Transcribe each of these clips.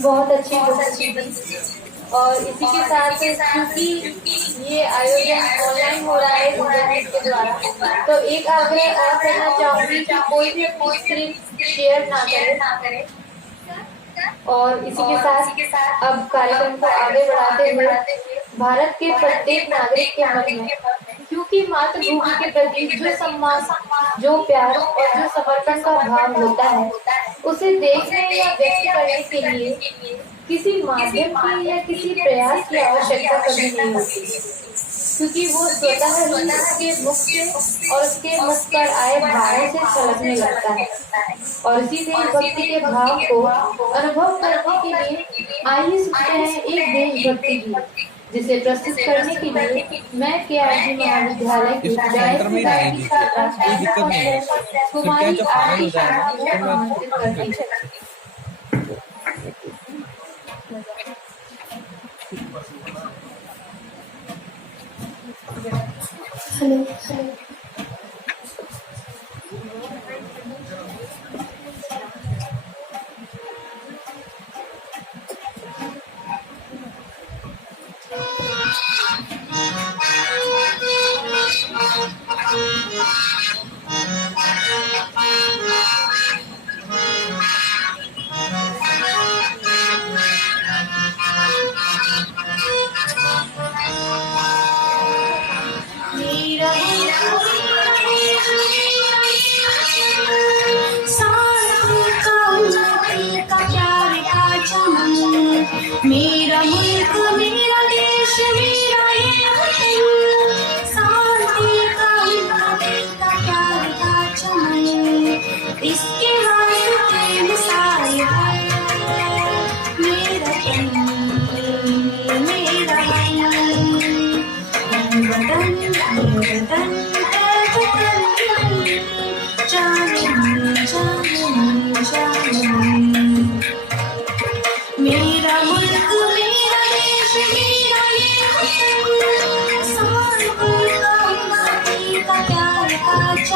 बहुत अच्छी और इसी के साथ क्योंकि ये आयोजन ऑनलाइन हो रहा है इंटरनेट के द्वारा, तो एक आग्रह और करना चाहूंगी कि कोई भी स्क्रीन शेयर ना करे। और इसी के साथ अब कार्यक्रम को आगे बढ़ाते हुए भारत के प्रत्येक नागरिक के मन में क्योंकि मातृभूमि के प्रति जो सम्मान, जो प्यार और जो समर्पण का भाव होता है, उसे देखने या व्यक्त करने के लिए किसी माध्यम की या किसी प्रयास की आवश्यकता कभी नहीं होती, क्योंकि वो स्वतः ही उसके मुख से और उसके मुख पर आए भावों से छलकने लगता है। और इसी देशभक्ति के भाव को अनुभव करने के लिए आइए सुनते हैं एक देशभक्ति गीत, जिसे प्रस्तुत करने के लिए मैं KRG महाविद्यालय की गायकी छात्रा कुमारी आरती शर्मा को आमंत्रित करती हूँ। हेलो मेरा मुल्क मेरा देश मेरा ये वतन, शांति का प्यार का चमन, इसके वास्ते मिसाल है मेरा तन मेरा वतन, मेरा वतन।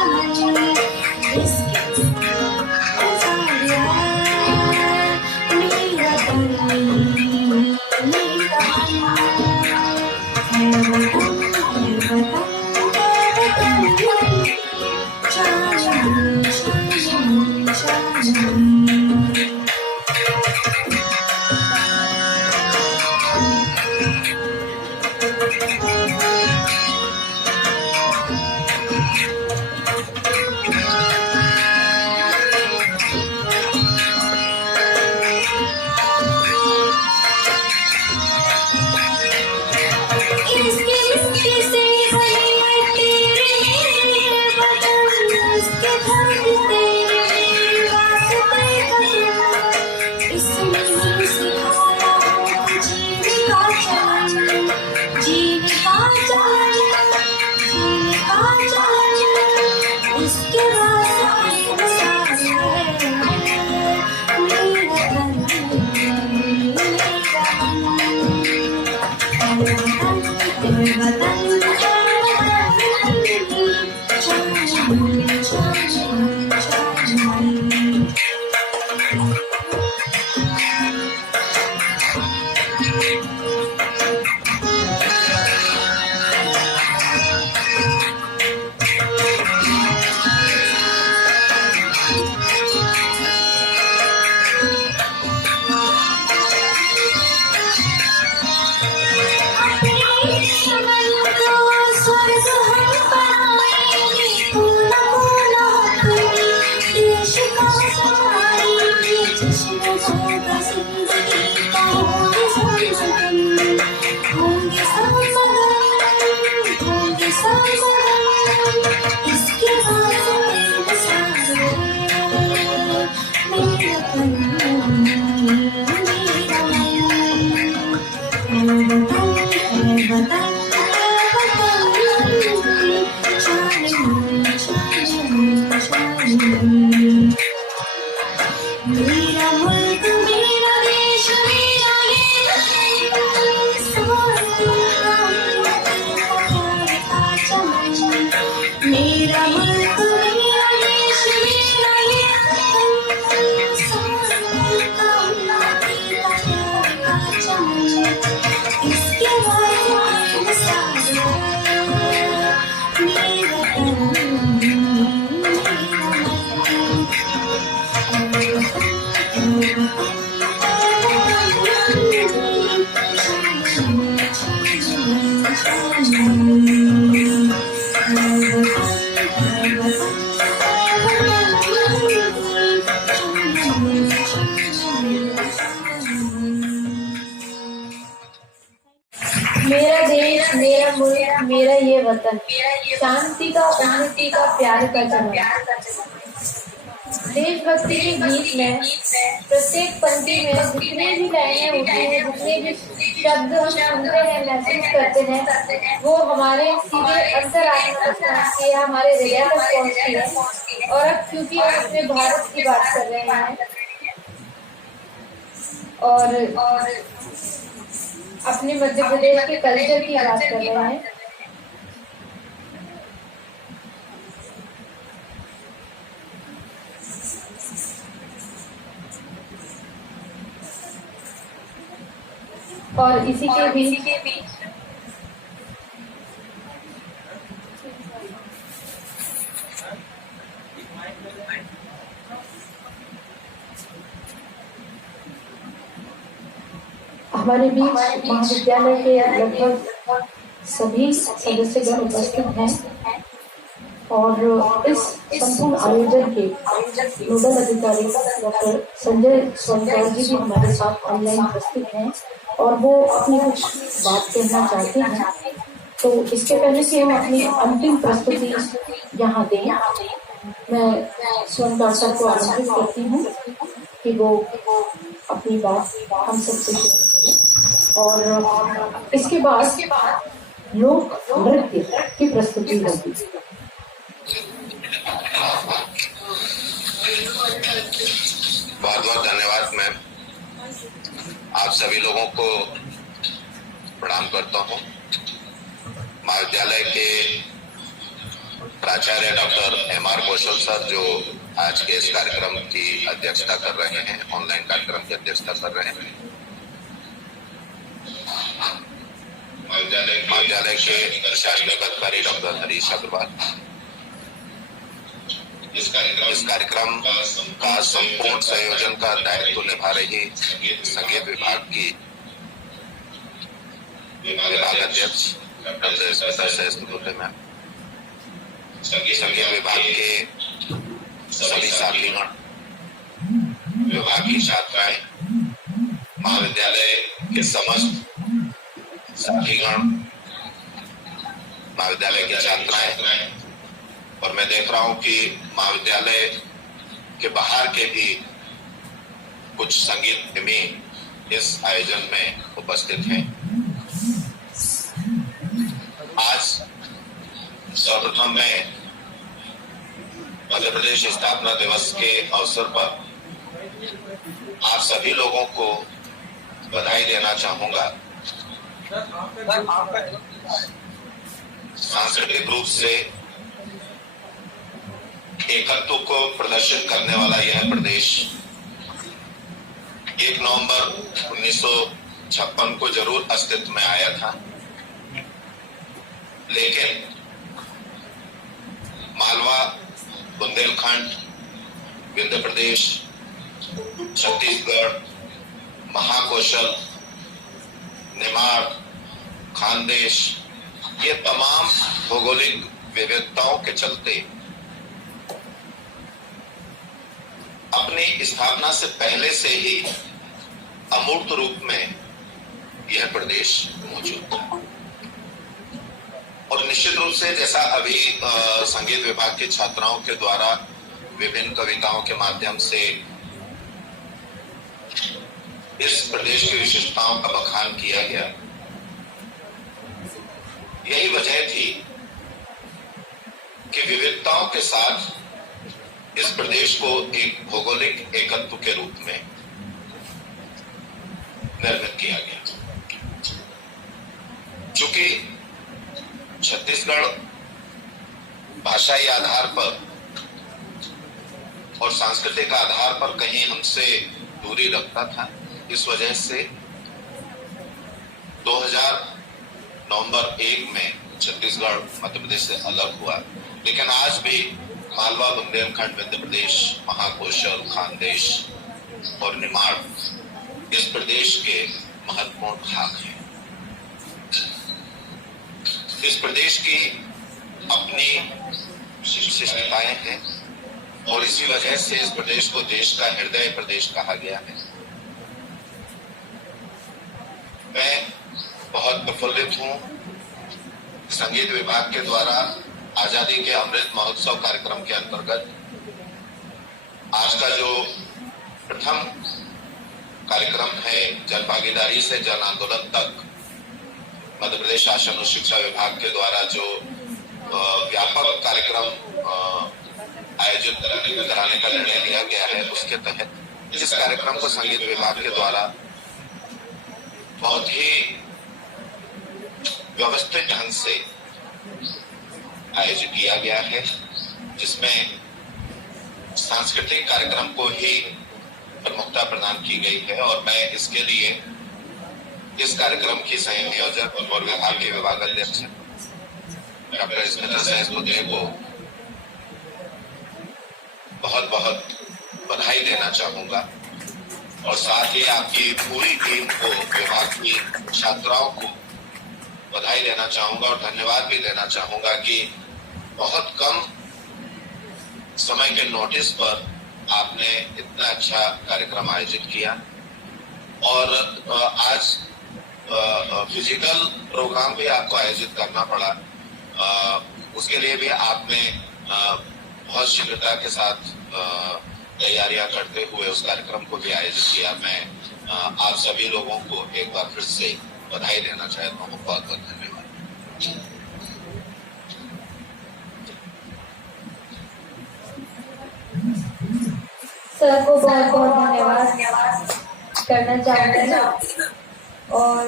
चमन इसके सारे मेरा तन मेरा मेरा देश, मेरा मुल्क, मेरा ये वतन, शांति का, उन्नति का, प्यार का चमन। देशभक्ति के गीत में प्रत्येक पंक्ति में जितने भी लाइनें होती हैं, जितने भी शब्द हम सुनते हैं, महसूस करते हैं, वो हमारे सीधे अंतरात्मा तक पहुँचती है, हमारे हृदय तक पहुँचती है। और अब क्योंकि हम अपने भारत की बात कर रहे हैं और अपने मध्य प्रदेश के कल्चर की बात कर रहे हैं, और इसी के बीच हमारे बीच महाविद्यालय के लगभग सभी सदस्यगण उपस्थित हैं और इस संपूर्ण आयोजन के नोडल अधिकारी डॉक्टर संजय सोनकर जी भी हमारे साथ ऑनलाइन उपस्थित हैं और वो अपनी कुछ बात कहना चाहते हैं। तो इसके पहले कि हम अपनी अंतिम प्रस्तुति यहाँ दें, मैं सोनकर सर को आमंत्रित करती हूँ कि वो अपनी बात हम सबसे शेयर करें और इसके बाद लोक नृत्य की प्रस्तुति होगी। बहुत बहुत धन्यवाद मैम, आप सभी लोगों को प्रणाम करता हूँ। महाविद्यालय के प्राचार्य डॉक्टर M.R. कौशल सर जो आज के इस कार्यक्रम की अध्यक्षता कर रहे हैं, ऑनलाइन कार्यक्रम की अध्यक्षता कर रहे हैं। महाविद्यालय के प्रशासनिक अधिकारी डॉक्टर हरीश अग्रवाल। इस कार्यक्रम का संपूर्ण संयोजन का दायित्व निभा रही संगीत विभाग की विभाग अध्यक्ष डॉक्टर स्मिता सहस्त्रबुद्धे मैम, संगीत विभाग के सभी साथीगण, विभाग की छात्राएं, महाविद्यालय के समस्त साथीगण, महाविद्यालय की छात्राएं, और मैं देख रहा हूं कि महाविद्यालय के बाहर के भी कुछ संगीत प्रेमी इस आयोजन में उपस्थित हैं। आज सर्वप्रथम मैं मध्य प्रदेश स्थापना दिवस के अवसर पर आप सभी लोगों को बधाई देना चाहूंगा। सांस्कृतिक रूप से एकत्व को प्रदर्शित करने वाला यह प्रदेश 1 नवंबर 1956 को जरूर अस्तित्व में आया था, लेकिन मालवा, बुंदेलखंड, विंध्य प्रदेश, छत्तीसगढ़, महाकौशल, निमाड़, खानदेश, ये तमाम भौगोलिक विविधताओं के चलते अपनी स्थापना से पहले से ही अमूर्त रूप में यह प्रदेश मौजूद था। और निश्चित रूप से जैसा अभी संगीत विभाग के छात्राओं के द्वारा विभिन्न कविताओं के माध्यम से इस प्रदेश की विशेषताओं का बखान किया गया, यही वजह थी कि विविधताओं के साथ इस प्रदेश को एक भौगोलिक एकत्व के रूप में निर्मित किया गया। चूंकि छत्तीसगढ़ भाषाई आधार पर और सांस्कृतिक आधार पर कहीं हमसे दूरी रखता था, इस वजह से 2000 नवंबर 1 में छत्तीसगढ़ मध्य प्रदेश से अलग हुआ। लेकिन आज भी मालवा, बुंदेलखंड, विंध्य प्रदेश, महाकौशल, खानदेश और निमाड़ इस प्रदेश के महत्वपूर्ण भाग हैं। इस प्रदेश की अपनी विशिष्टताएं हैं और इसी वजह से इस प्रदेश को देश का हृदय प्रदेश कहा गया है। मैं बहुत प्रफुल्लित हूं संगीत विभाग के द्वारा आजादी के अमृत महोत्सव कार्यक्रम के अंतर्गत आज का जो प्रथम कार्यक्रम है, जन भागीदारी से जन आंदोलन तक मध्य प्रदेश शासन और शिक्षा विभाग के द्वारा जो व्यापक कार्यक्रम आयोजित कराने का निर्णय लिया गया है, उसके तहत इस कार्यक्रम को संगीत विभाग के द्वारा बहुत ही व्यवस्थित ढंग से आयोजित किया गया है, जिसमें सांस्कृतिक कार्यक्रम को ही प्रमुखता प्रदान की गई है। और मैं इसके लिए इस कार्यक्रम की संयोजक और विभाग के विभाग अध्यक्ष डॉक्टर स्मिता सहस्त्रबुद्धे को बहुत बहुत बधाई देना चाहूंगा और साथ ही आपकी पूरी टीम को, विभाग की छात्राओं को बधाई देना चाहूंगा और धन्यवाद भी देना चाहूंगा कि बहुत कम समय के नोटिस पर आपने इतना अच्छा कार्यक्रम आयोजित किया। और आज फिजिकल प्रोग्राम भी आपको आयोजित करना पड़ा, उसके लिए भी आपने बहुत शीघ्रता के साथ तैयारियां करते हुए उस कार्यक्रम को भी आयोजित किया। मैं आप सभी लोगों को एक बार फिर से बधाई देना चाहता हूँ। बहुत बहुत धन्यवाद। सर को बहुत बहुत धन्यवाद करना चाहूंगी और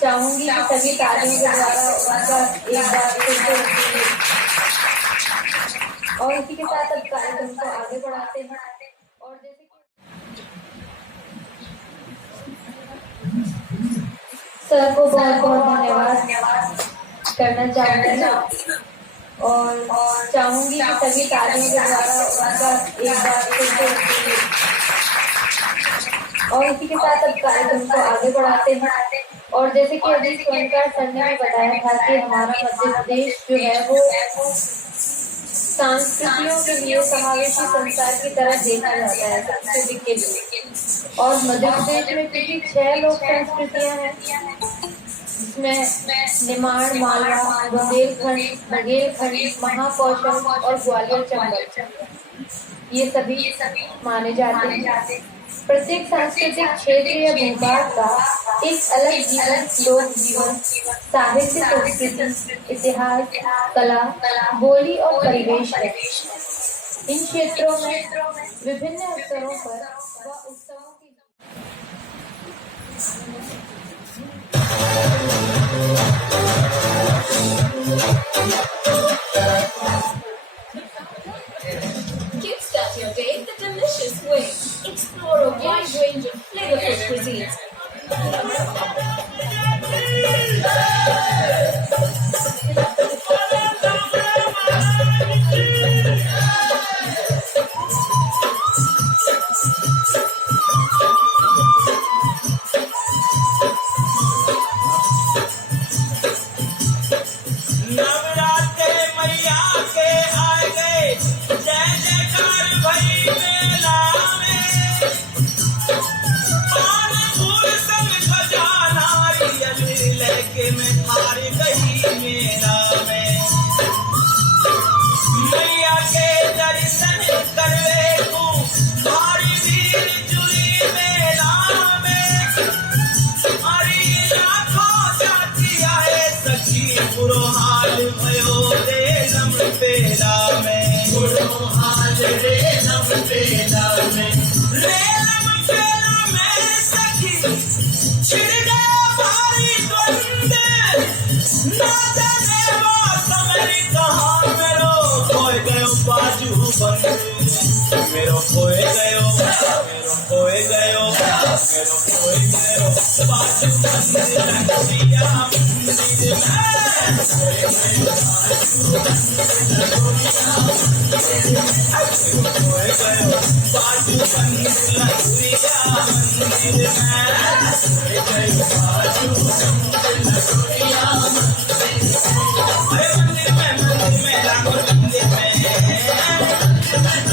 चाहूंगी कि सभी तालियों के द्वारा उनका एक बार फिर से और इसी के साथ अब कार्यक्रम को आगे बढ़ाते हैं और जैसे कि सर को बहुत बहुत धन्यवाद करना चाहूंगी और चाहूंगी कि सभी तालियों के द्वारा उनका एक बार फिर से और इसी के साथ अब कार्यक्रम को आगे बढ़ाते हैं और जैसे कि अभी स्वर्णकार सर ने बताया था कि हमारा मध्य प्रदेश जो है वो संस्कृतियों के लिए समावेशी संसार की तरह देखा जाता है संस्कृति के लिए। और मध्य प्रदेश में क्योंकि 6 लोक संस्कृतियां हैं जिसमें निमाड़, मालवा, बुंदेलखंड, बघेलखंड, महाकौशल और ग्वालियर चंबल ये सभी माने जाते हैं। प्रत्येक सांस्कृतिक क्षेत्र या भूभाग का एक अलग जीवन, लोक जीवन, साहित्य, संस्कृति, इतिहास, कला, बोली और परिवेश है। इन क्षेत्रों में विभिन्न अवसरों पर व उत्सवों की Kickstart your day the delicious way. Explore a wide range of flavorful cuisines. नवरात्रे मैया के आ गए, जय जयकार भई मेला में। पान फूल संग सजा नारियल लेके मैं हार गई मेला में। मैया के दर्शन करवे तू भारी भीड़ जुड़ी मेला में। अरे लाखों जातिया है सखी, बुरो हाल भयो रे नम पेला में। बुरो हाल रे नम पेला में। रे नम पेला में सखी छिड़ गया भारी द्वंद। ना जाने वो समर कहाँ मेरो खोए गयो बाजू बंद। मेरो खोए गयो, मेरो खोए गयो, मेरो खोए गयो बाजू बंद। लखिया मंदिर में खोए गयो बाजू बंद। लखिया मंदिर में खोए गयो बाजू बंद। लखिया मंदिर में राम मंदिर में बाजू